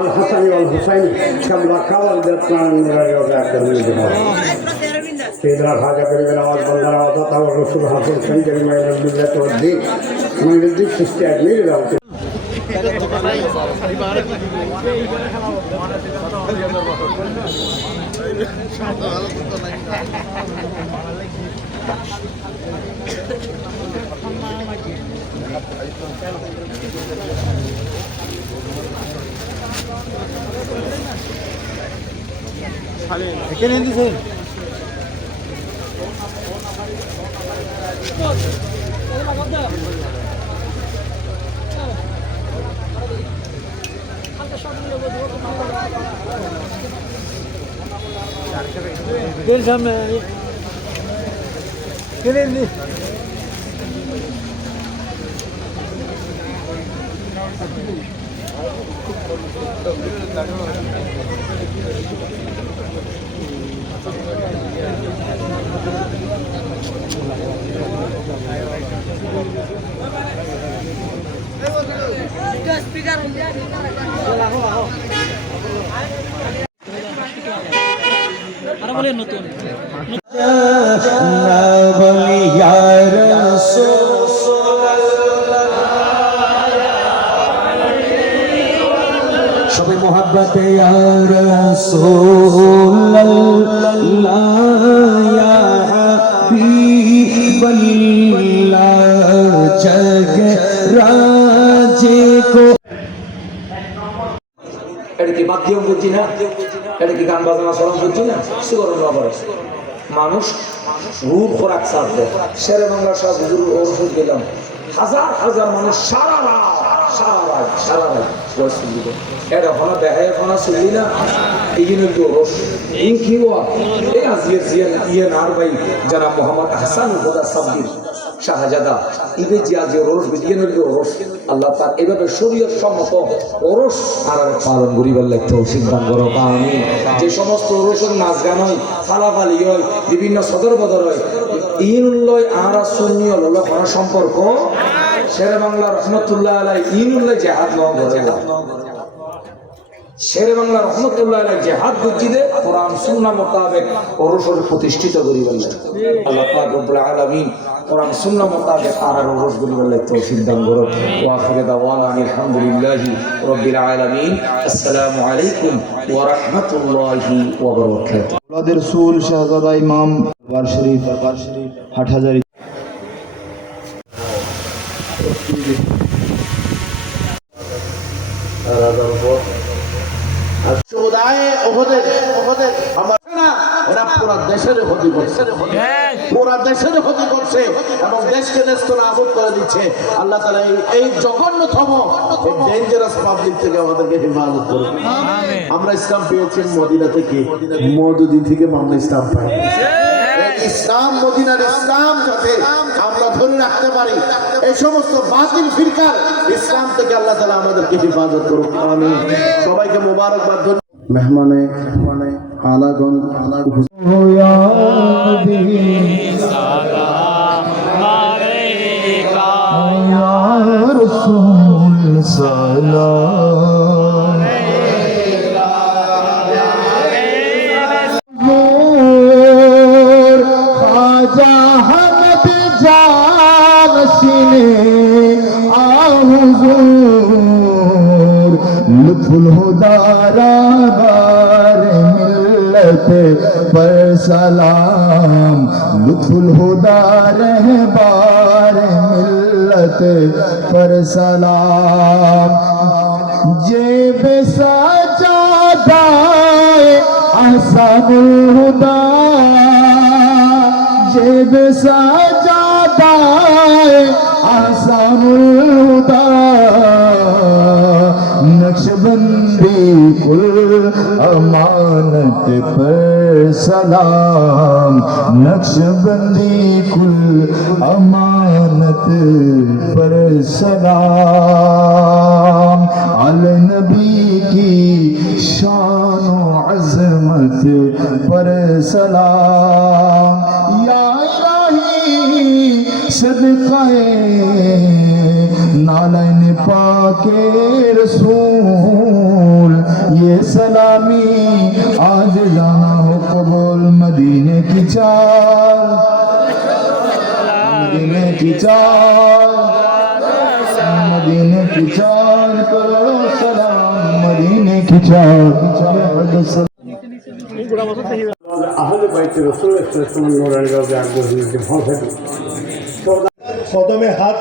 الحسن والحسين كما قال دتنا سيدنا خواجہ غریب نواز بندنا وضعت والرسول حسن سنجر من الملة والدين من الدين تستعمل له সবে মোহাব্বতে ইয়া রাসূলুল্লাহ ইয়া হাবিবাল্লাহ জগ রাজে কো এটা কি মাধ্যম বুঝি না, এটা কি গান বাজনা সালাম বুঝি না, সুগরম বাবা মানুষ রূপ খোরাক সাথে শেরে বাংলা সব হুজুর ওষুধ গেলাম হাজার হাজার মানুষ সারা রাত এটা হনা দেখায় হনা চলি না এই জন্য রস ইন কি হওয়া এই আজিয়ার ইয়ে নার ভাই যারা মোহাম্মদ হাসান হুদা সাব্বির শাহজাদা ইবে যে আজ রস বিদিয়ে নইল রস আল্লাহ তার এভাবে শরীয়ত সম্মত রস আর পালন করিবার লাগতে সিদ্ধান্ত করো আমি যে সমস্ত রসের নাচ গান হয় ফালাফালি হয় বিভিন্ন সদর বদর হয় ইন উল্লয় আর সুন্নি হল কোনো সম্পর্ক শেরে বাংলা রহমতুল্লাহ আলাই ইন উল্লয় জেহাদ নয় শেরে বাংলা রহমতুল্লাহ আলাই জেহাদ বুঝিদে কোরআন সুন্নাহ মোতাবেক ওরসর প্রতিষ্ঠিত করিবার লাগে আল্লাহ পাক রব্বুল আলামিন কোরআন সুন্নাহ মোতাবেক আর ওরস করিবার লাগে তৌফিক দান করুন ওয়া আখিরু দাওয়ানা আলহামদুলিল্লাহি রাব্বিল আলামিন আসসালামু আলাইকুম ওয়া রাহমাতুল্লাহি ওয়া বারাকাতুহু আওলাদের রাসূল শাহজাদা ইমাম দরবার শরীফ হাটহাজারী আমরা ইসলাম পেয়েছি মদিনা থেকে, মওদুদি থেকে আমরা ইসলাম পাই। ইসলাম মদিনার ইসলাম যাতে আমরা ধরে রাখতে পারি, এই সমস্ত বাতিল ফিরকার ইসলাম থেকে আল্লাহ তাআলা আমাদেরকে হেফাজত করুক। আমিন। সবাইকে মোবারকবাদ। মেহমানে আলাগন लुत्फुल हुदारा बारे मिल्लत पर सलाम, लुत्फुल हुदारे बारे मिल्लत पर सलाम। जेब सजादाए अहसानुल हुदा, जेब सजादाए अहसानुल हुदा, नक्शबंदी कुल अमानत पर सलाम, नक्शबंदी कुल अमानत पर सलाम। अल नबी की शान व अज़मत पर सलाम। या इलाही सदक़ाए नालैन पाके रसूल, ये सलामी आज जाना हो कबूल मदीने की चाल मदीने की चाल मदीने की चाल करो सलाम मदीने की चाल আহলে বাইতে রাসূল সাল্লাল্লাহু আলাইহি ওয়া সাল্লাম নূরানি রওজা আকবর ভাষা কদমে হাত